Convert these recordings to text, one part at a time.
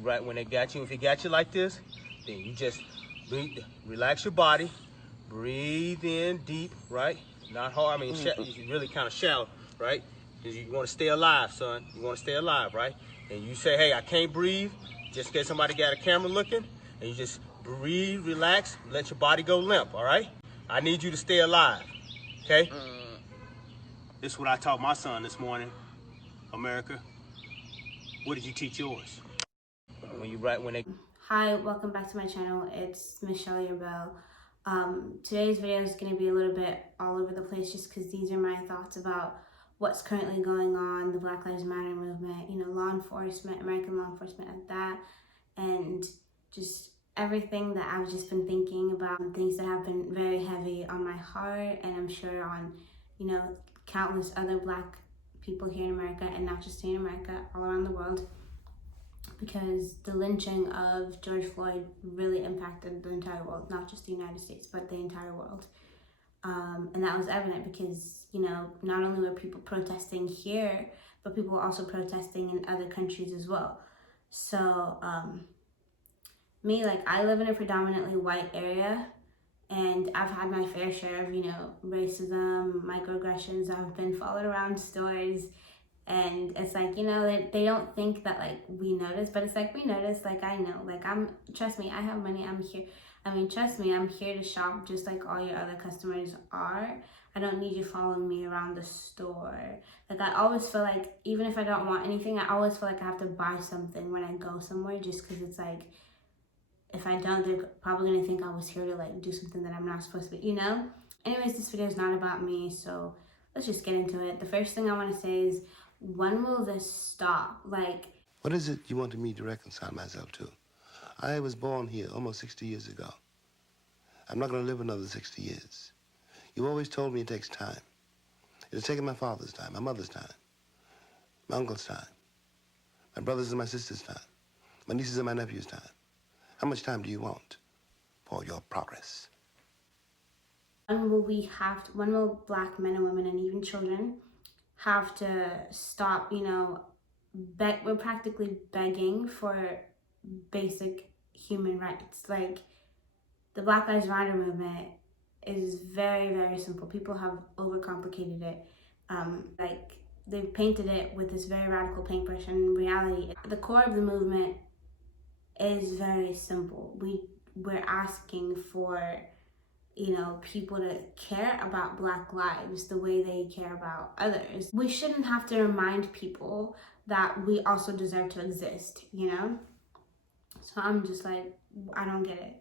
when they got you, if it got you like this, then you just relax your body, breathe in deep, right? Not hard. I mean, really kind of shallow, right? Because you want to stay alive, son. You want to stay alive, right? And you say, hey, I can't breathe, just in case somebody got a camera looking, and you just breathe, relax, let your body go limp, all right? I need you to stay alive, okay? This is what I taught my son this morning, America. What did you teach yours? Hi, welcome back to my channel. It's Michelle Yerbell. Today's video is going to be a little bit all over the place just because these are my thoughts about what's currently going on, the Black Lives Matter movement, law enforcement, American law enforcement at that, and just everything that I've just been thinking about, and things that have been very heavy on my heart, and I'm sure on, countless other Black people here in America, and not just here in America, all around the world. Because the lynching of George Floyd really impacted the entire world, not just the United States, but the entire world. And that was evident because, not only were people protesting here, but people were also protesting in other countries as well. So I live in a predominantly white area, and I've had my fair share of, racism, microaggressions. I've been followed around stores. And it's like, they don't think that we notice, but it's like we notice. I know, trust me, I have money. I'm here. Trust me, I'm here to shop just like all your other customers are. I don't need you following me around the store. I always feel like, even if I don't want anything, I always feel like I have to buy something when I go somewhere, just because it's like, if I don't, they're probably gonna think I was here to do something that I'm not supposed to be, Anyways, this video is not about me, so let's just get into it. The first thing I want to say is, when will this stop? What is it you wanted me to reconcile myself to? I was born here almost 60 years ago. I'm not going to live another 60 years. You always told me it takes time. It has taken my father's time, my mother's time, my uncle's time, my brother's and my sister's time, my nieces and my nephew's time. How much time do you want for your progress? When will Black men and women and even children have to stop, we're practically begging for basic human rights. The Black Lives Matter movement is very, very simple. People have overcomplicated it. They've painted it with this very radical paintbrush, and in reality, the core of the movement is very simple. We're asking for people to care about Black lives the way they care about others. We shouldn't have to remind people that we also deserve to exist, So I'm just like, I don't get it.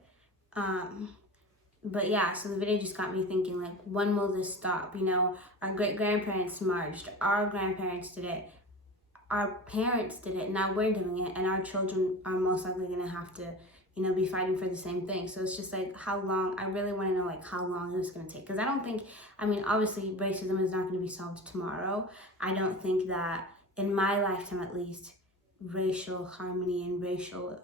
But yeah, so the video just got me thinking, when will this stop? Our great-grandparents marched, our grandparents did it, our parents did it, now we're doing it, and our children are most likely gonna have to be fighting for the same thing. So it's just how long, I really want to know how long it's going to take. Because I don't think, obviously racism is not going to be solved tomorrow. I don't think that in my lifetime, at least, racial harmony and racial,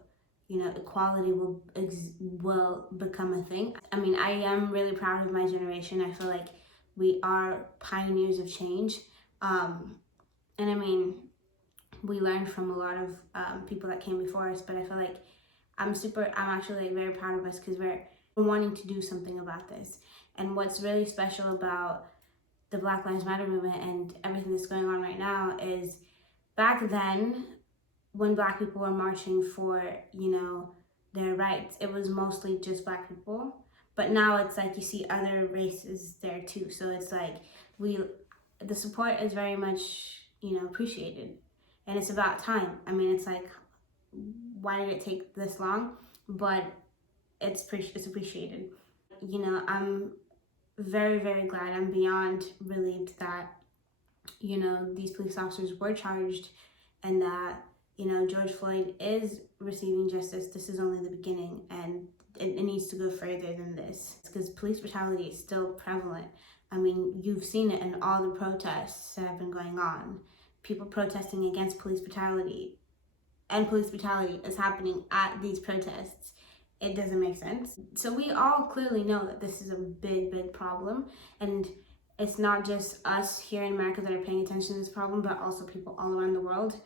equality will become a thing. I am really proud of my generation. I feel like we are pioneers of change. And we learned from a lot of people that came before us, but I feel like I'm actually very proud of us because we're wanting to do something about this. And what's really special about the Black Lives Matter movement and everything that's going on right now is, back then, when Black people were marching for, their rights, it was mostly just Black people. But now it's you see other races there too. So it's the support is very much, appreciated. And it's about time. It's why did it take this long? But it's appreciated. I'm very, very glad. I'm beyond relieved that, these police officers were charged, and that, George Floyd is receiving justice. This is only the beginning, and it needs to go further than this, because police brutality is still prevalent. You've seen it in all the protests that have been going on. People protesting against police brutality, and police brutality is happening at these protests. It doesn't make sense. So we all clearly know that this is a big, big problem. And it's not just us here in America that are paying attention to this problem, but also people all around the world.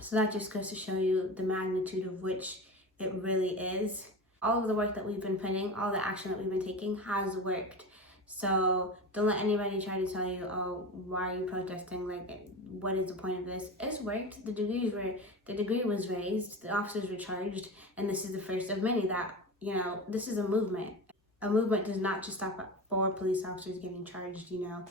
So that just goes to show you the magnitude of which it really is. All of the work that we've been putting, all the action that we've been taking has worked. So don't let anybody try to tell you, oh, why are you protesting? Like, what is the point of this? It's worked. The degree was raised, the officers were charged, and this is the first of many that, you know, this is a movement. A movement does not just stop at 4 police officers getting charged, you know,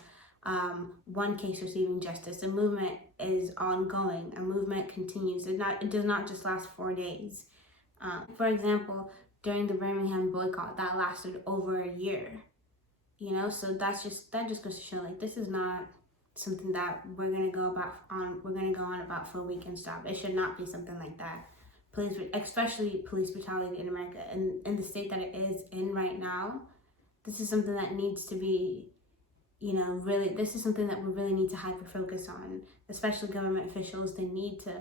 one case receiving justice. A movement is ongoing. A movement continues. It does not just last 4 days. For example, during the Birmingham boycott, that lasted over a year. You know, so that just goes to show, like, this is not something that we're gonna go on about for a week and stop. It should not be something like that. Especially police brutality in America, and in the state that it is in right now, this is something that needs to be, you know, really, this is something that we really need to hyper focus on. Especially government officials, they need to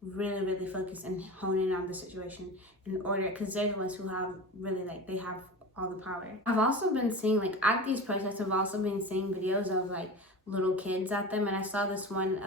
really focus and hone in on the situation in order, because they're the ones who have really, like, they have all the power. I've also been seeing, like, at these protests, I've also been seeing videos of, like, little kids at them, and I saw this one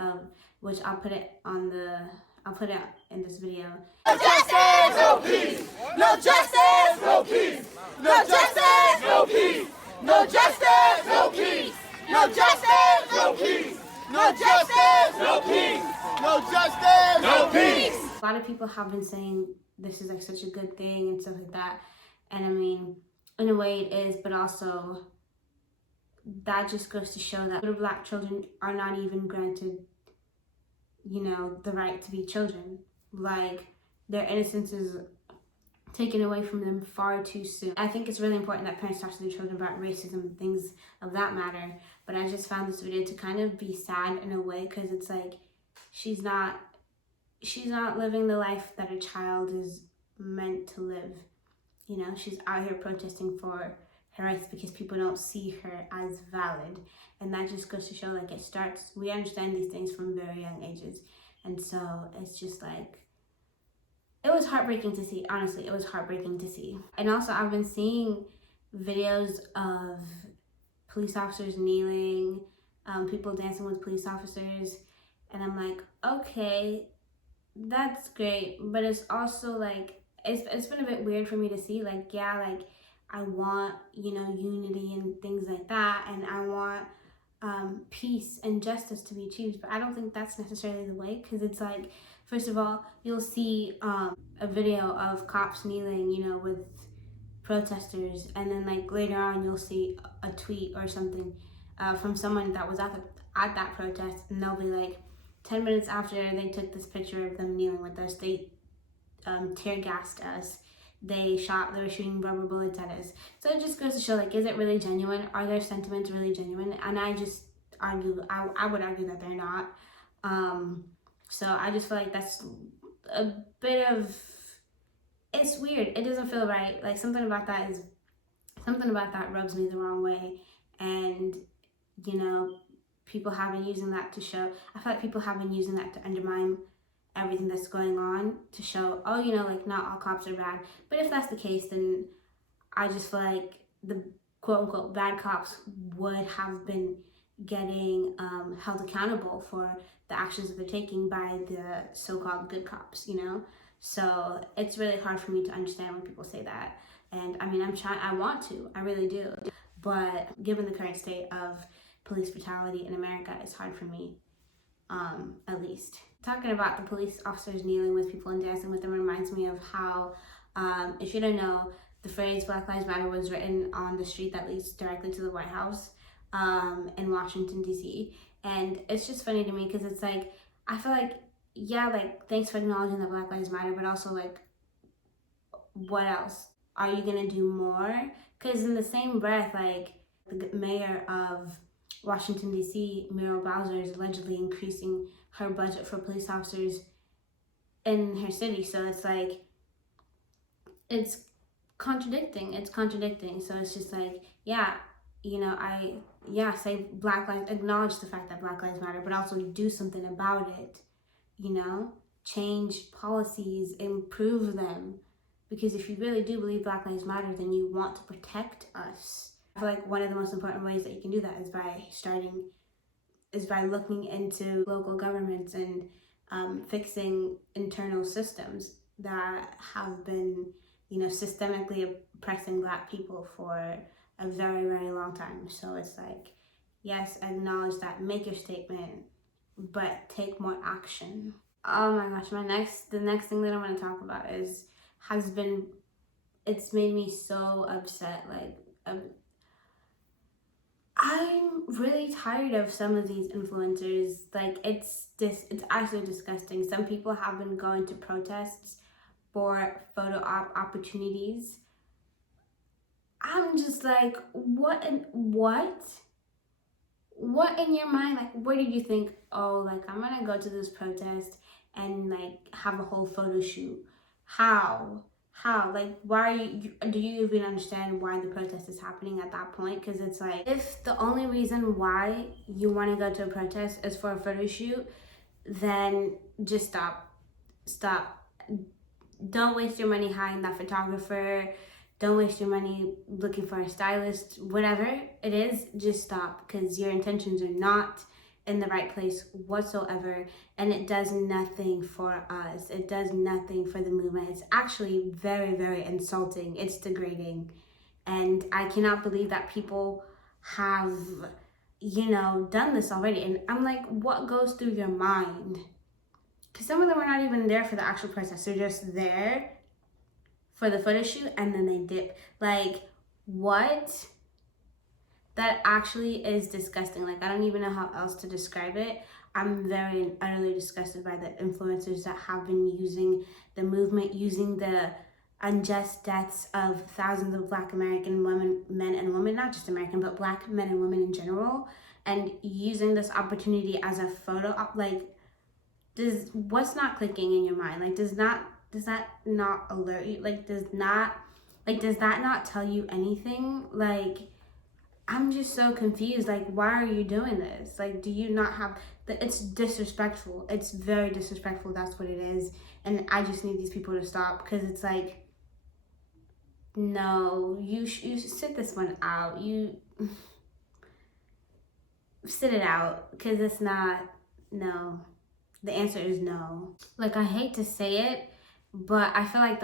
which I'll put it in this video. No justice, no peace. No justice, no peace. No justice, no peace. No justice, no peace. No justice, no peace. No justice, no peace. No justice, no peace. A lot of people have been saying this is, like, such a good thing and stuff like that, and I mean, in a way it is, but also that just goes to show that little Black children are not even granted, you know, the right to be children. Like, their innocence is taken away from them far too soon. I think it's really important that parents talk to their children about racism and things of that matter, but I just found this video to kind of be sad in a way, because it's like, she's not living the life that a child is meant to live. You know, she's out here protesting for her rights because people don't see her as valid. And that just goes to show, like, we understand these things from very young ages. And so it's just like, it was heartbreaking to see. Honestly, it was heartbreaking to see. And also, I've been seeing videos of police officers kneeling, people dancing with police officers. And I'm like, okay, that's great. But it's also like, it's been a bit weird for me to see, like, yeah, like, I want, you know, unity and things like that, and I want peace and justice to be achieved, but I don't think that's necessarily the way, because it's like, first of all, you'll see a video of cops kneeling, you know, with protesters, and then, like, later on you'll see a tweet or something from someone that was at that protest, and they'll be like, 10 minutes after they took this picture of them kneeling with us, they tear gassed us. They were shooting rubber bullets at us. So it just goes to show, like, is it really genuine? Are their sentiments really genuine? And I just argue, I would argue that they're not. So I just feel like that's a bit of, it's weird. It doesn't feel right. Like, something about that rubs me the wrong way. And, you know, people have been using that to show, I feel like people have been using that to undermine everything that's going on, to show, oh, you know, like, not all cops are bad. But if that's the case, then I just feel like the quote-unquote bad cops would have been getting held accountable for the actions that they're taking by the so-called good cops, you know? So it's really hard for me to understand when people say that. And I mean, I want to, I really do. But given the current state of police brutality in America, it's hard for me, at least. Talking about the police officers kneeling with people and dancing with them reminds me of how, if you don't know, the phrase Black Lives Matter was written on the street that leads directly to the White House in Washington, D.C. And it's just funny to me because it's like, I feel like, yeah, like, thanks for acknowledging that Black Lives Matter, but also, like, what else? Are you gonna do more? Because in the same breath, like, the mayor of Washington, D.C., Muriel Bowser, is allegedly increasing her budget for police officers in her city. So it's like, it's contradicting. So it's just like, yeah, you know, say Black Lives, acknowledge the fact that Black Lives Matter, but also do something about it, you know? Change policies, improve them. Because if you really do believe Black Lives Matter, then you want to protect us. I feel like one of the most important ways that you can do that is by looking into local governments and fixing internal systems that have been, systemically oppressing Black people for a very, very long time. So it's like, yes, acknowledge that, make your statement, but take more action. Oh my gosh, the next thing that I want to talk about it's made me so upset. I'm really tired of some of these influencers. It's actually disgusting. Some people have been going to protests for photo opportunities. I'm just like, what in your mind? Where did you think, oh, I'm gonna go to this protest and have a whole photo shoot? How? Why do you even understand why the protest is happening at that point? Because it's like, if the only reason why you want to go to a protest is for a photo shoot, then just stop. Don't waste your money hiring that photographer. Don't waste your money looking for a stylist. Whatever it is, just stop, because your intentions are not in the right place whatsoever, and it does nothing for us. It does nothing for the movement. It's actually very, very insulting. It's degrading, and I cannot believe that people have, done this already. And I'm like, what goes through your mind? Because some of them are not even there for the actual protest. They're just there for the photo shoot, and then they dip. What? That actually is disgusting. I don't even know how else to describe it. I'm very and utterly disgusted by the influencers that have been using the movement, using the unjust deaths of thousands of Black American men and women, not just American, but Black men and women in general, and using this opportunity as a photo op. What's not clicking in your mind? Does that not alert you? Does that not tell you anything? I'm just so confused. Why are you doing this? Do you not have it's disrespectful. It's very disrespectful. That's what it is. And I just need these people to stop, because it's no, you sit this one out. You sit it out, because it's not, no. The answer is no. I hate to say it, but I feel like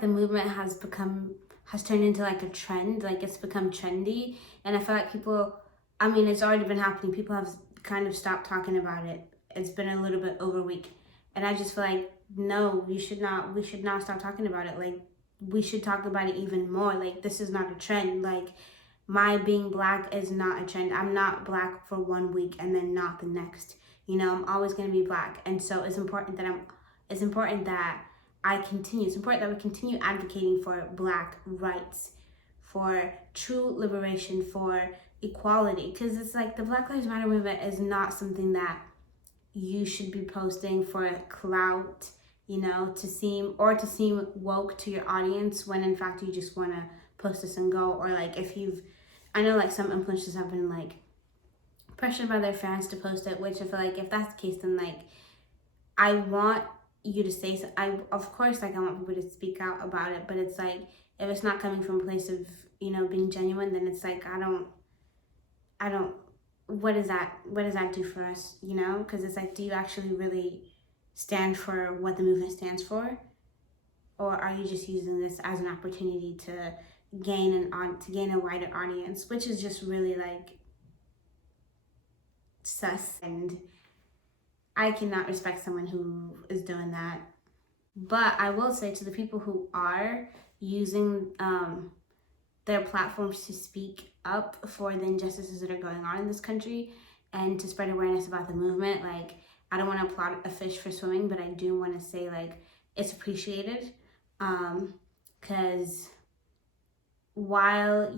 the movement has turned into a trend. It's become trendy, and I feel like people, it's already been happening. People have kind of stopped talking about it. It's been a little bit over a week, and I just feel like, no, we should not stop talking about it. We should talk about it even more. This is not a trend. My being Black is not a trend. I'm not Black for 1 week and then not the next. I'm always going to be Black, and so it's important that we continue advocating for Black rights, for true liberation, for equality, because it's the Black Lives Matter movement is not something that you should be posting for clout, to seem woke to your audience, when in fact you just want to post this and go. Or I know some influencers have been pressured by their fans to post it, which I feel if that's the case, then I want you to say so. Of course I want people to speak out about it, but it's if it's not coming from a place of being genuine, then it's I don't what does that do for us, because it's do you actually really stand for what the movement stands for, or are you just using this as an opportunity to gain a wider audience, which is just really sus. And I cannot respect someone who is doing that. But I will say, to the people who are using their platforms to speak up for the injustices that are going on in this country and to spread awareness about the movement, I don't want to applaud a fish for swimming, but I do want to say it's appreciated, because while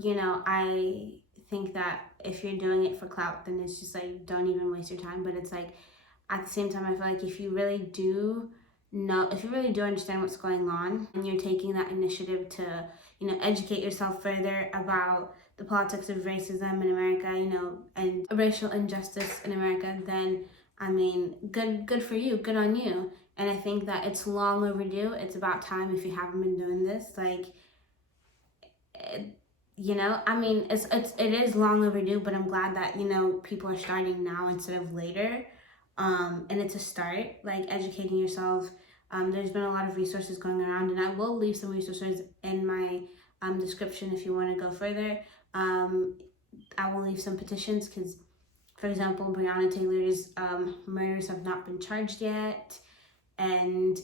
I think that if you're doing it for clout, then it's just don't even waste your time. But it's at the same time, I feel if you really do understand what's going on, and you're taking that initiative to educate yourself further about the politics of racism in America, and racial injustice in America, then good for you, good on you. And I think that it's long overdue. It's about time, if you haven't been doing this. It is long overdue, but I'm glad that people are starting now instead of later. And it's a start, like educating yourself. There's been a lot of resources going around, and I will leave some resources in my description if you want to go further. I will leave some petitions because, for example, Breonna Taylor's murders have not been charged yet, and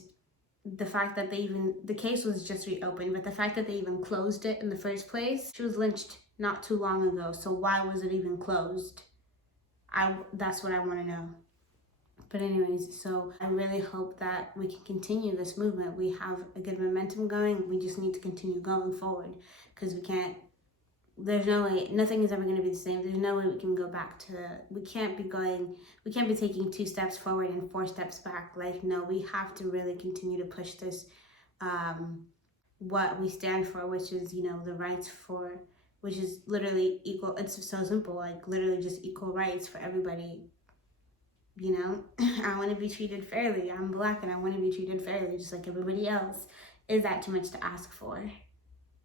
the fact that the case was just reopened, but the fact that they even closed it in the first place, she was lynched not too long ago, so why was it even closed? That's what I want to know. But anyways, so I really hope that we can continue this movement. We have a good momentum going. We just need to continue going forward because there's no way, nothing is ever going to be the same. There's no way we can go back to, we can't be taking 2 steps forward and 4 steps back. Like, no, we have to really continue to push this, what we stand for, which is, the rights for, which is literally equal. It's so simple, like literally just equal rights for everybody. I want to be treated fairly. I'm Black and I want to be treated fairly just like everybody else. Is that too much to ask for?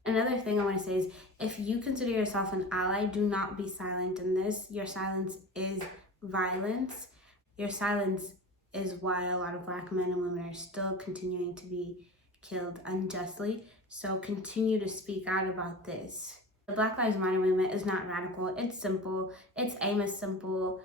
Another thing I want to say is, if you consider yourself an ally, do not be silent in this. Your silence is violence. Your silence is why a lot of Black men and women are still continuing to be killed unjustly. So continue to speak out about this. The Black Lives Matter movement is not radical. It's simple. Its aim is simple.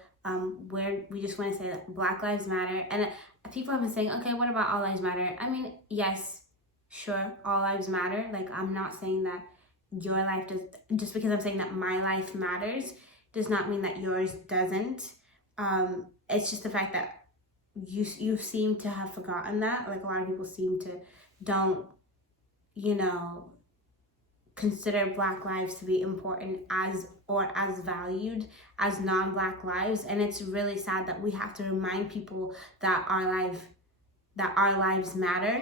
Where we just want to say that Black Lives Matter. And people have been saying, okay, what about all lives matter? I mean, yes, sure, all lives matter. Like, I'm not saying that your life does, just because I'm saying that my life matters does not mean that yours doesn't. It's just the fact that you seem to have forgotten that. Like, a lot of people seem to don't, consider Black lives to be important as valued as non-Black lives. And it's really sad that we have to remind people that our lives matter.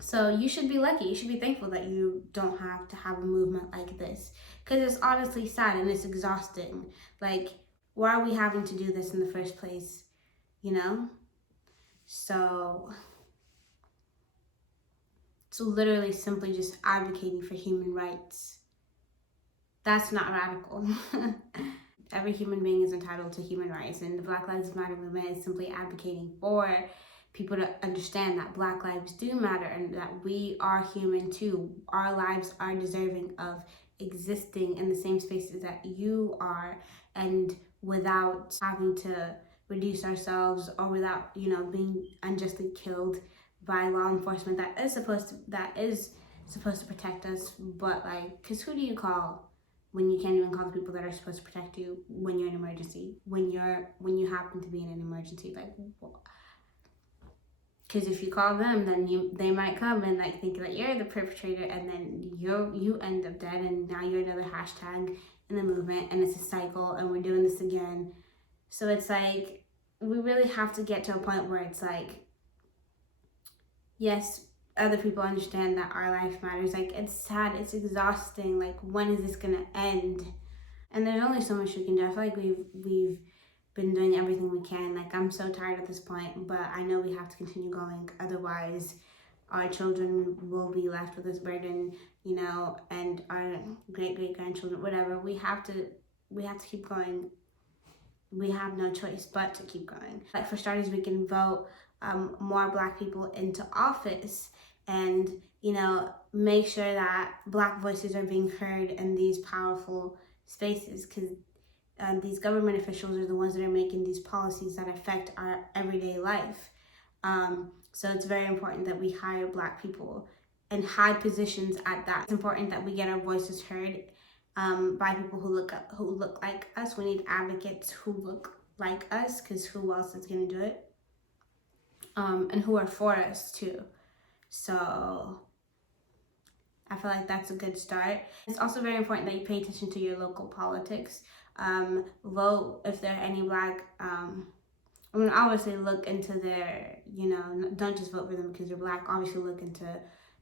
So you should be lucky. You should be thankful that you don't have to have a movement like this, because it's honestly sad and it's exhausting. Like, why are we having to do this in the first place? So literally simply just advocating for human rights. That's not radical. Every human being is entitled to human rights, and the Black Lives Matter movement is simply advocating for people to understand that Black lives do matter and that we are human too. Our lives are deserving of existing in the same spaces that you are, and without having to reduce ourselves or without, being unjustly killed by law enforcement that is supposed to protect us. But because who do you call when you can't even call the people that are supposed to protect you when you're in an emergency, when you happen to be in an emergency? Because if you call them, then they might come and think that you're the perpetrator, and then you end up dead, and now you're another hashtag in the movement, and it's a cycle, and we're doing this again. So it's we really have to get to a point where it's yes, other people understand that our life matters. It's sad, it's exhausting. When is this gonna end? And there's only so much we can do. I feel like we've been doing everything we can. I'm so tired at this point, but I know we have to continue going. Otherwise, our children will be left with this burden, and our great-great-grandchildren, whatever. We have to keep going. We have no choice but to keep going. For starters, we can vote more Black people into office, and make sure that Black voices are being heard in these powerful spaces, because these government officials are the ones that are making these policies that affect our everyday life. So it's very important that we hire Black people in high positions at that. It's important that we get our voices heard by people who look like us. We need advocates who look like us, because who else is going to do it? And who are for us too. So I feel like that's a good start. It's also very important that you pay attention to your local politics. Vote if there are any Black, obviously look into their, don't just vote for them because you're Black. Obviously look into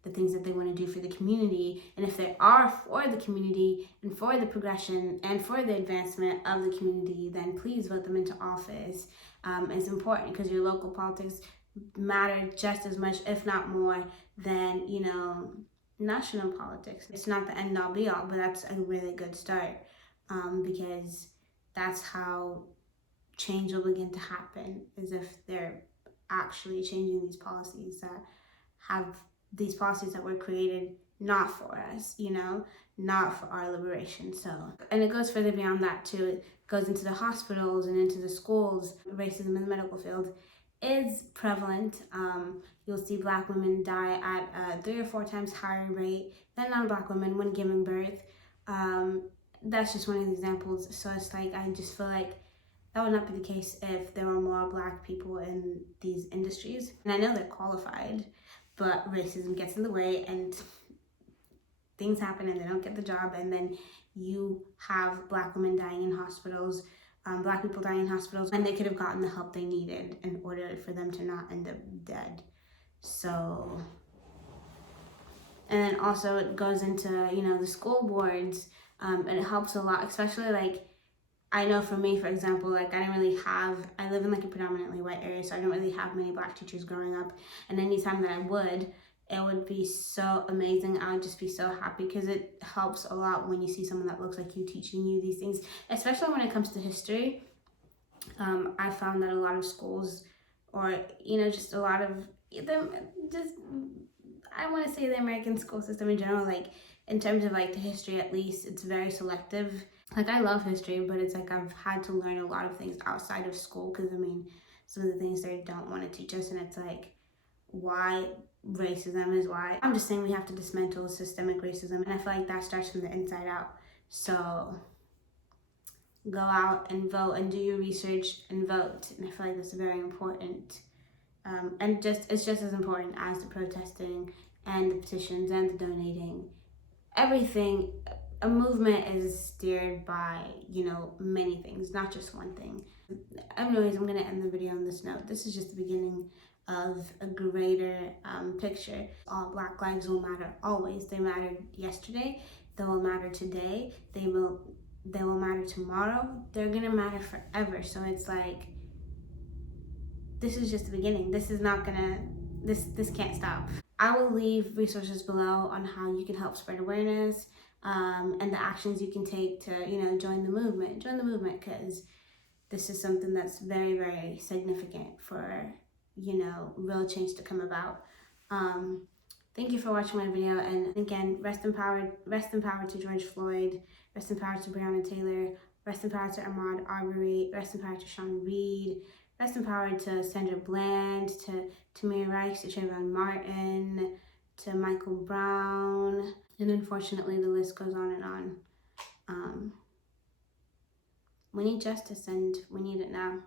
the things that they want to do for the community. And if they are for the community and for the progression and for the advancement of the community, then please vote them into office. It's important because your local politics matter just as much, if not more, than, national politics. It's not the end all be all, but that's a really good start, because that's how change will begin to happen, is if they're actually changing these policies that were created not for us, you know, not for our liberation. So, and it goes further beyond that too. It goes into the hospitals and into the schools. Racism in the medical field is prevalent. You'll see Black women die at a 3 or 4 times higher rate than non-Black women when giving birth. That's just one of the examples. So it's like, I just feel like that would not be the case if there were more Black people in these industries. And I know they're qualified, but racism gets in the way and things happen and they don't get the job, and then you have Black women dying in hospitals, Black people dying in hospitals, and they could have gotten the help they needed in order for them to not end up dead. So, and then also it goes into, you know, the school boards, and it helps a lot, especially like, I know for me, for example, like I live in like a predominantly white area, so I don't really have many Black teachers growing up, and anytime that I would, it would be so amazing. I would just be so happy, because it helps a lot when you see someone that looks like you teaching you these things, especially when it comes to history. I found that a lot of schools, or, you know, just a lot of them, just, I want to say the American school system in general, like in terms of like the history at least, it's very selective. Like I love history, but it's like I've had to learn a lot of things outside of school, because I mean, some of the things they don't want to teach us, and it's like, why racism is why. I'm just saying we have to dismantle systemic racism, and I feel like that starts from the inside out. So go out and vote and do your research and vote, and I feel like that's very important. And it's just as important as the protesting and the petitions and the donating. Everything, a movement is steered by, you know, many things, not just one thing. Anyways, I'm gonna end the video on this note. This is just the beginning of a greater picture. All Black lives will matter always. They mattered yesterday, they will matter today, they will matter tomorrow, they're gonna matter forever. So it's like, this is just the beginning. This is not gonna, this can't stop. I will leave resources below on how you can help spread awareness, and the actions you can take to, you know, join the movement, because this is something that's very, very significant for, you know, real change to come about. Thank you for watching my video, and again, rest in power to George Floyd, rest in power to Breonna Taylor, rest in power to Ahmaud Arbery, rest in power to Sean Reed, rest in power to Sandra Bland, to Tamir Rice, to Trayvon Martin, to Michael Brown, and unfortunately the list goes on and on. We need justice, and we need it now.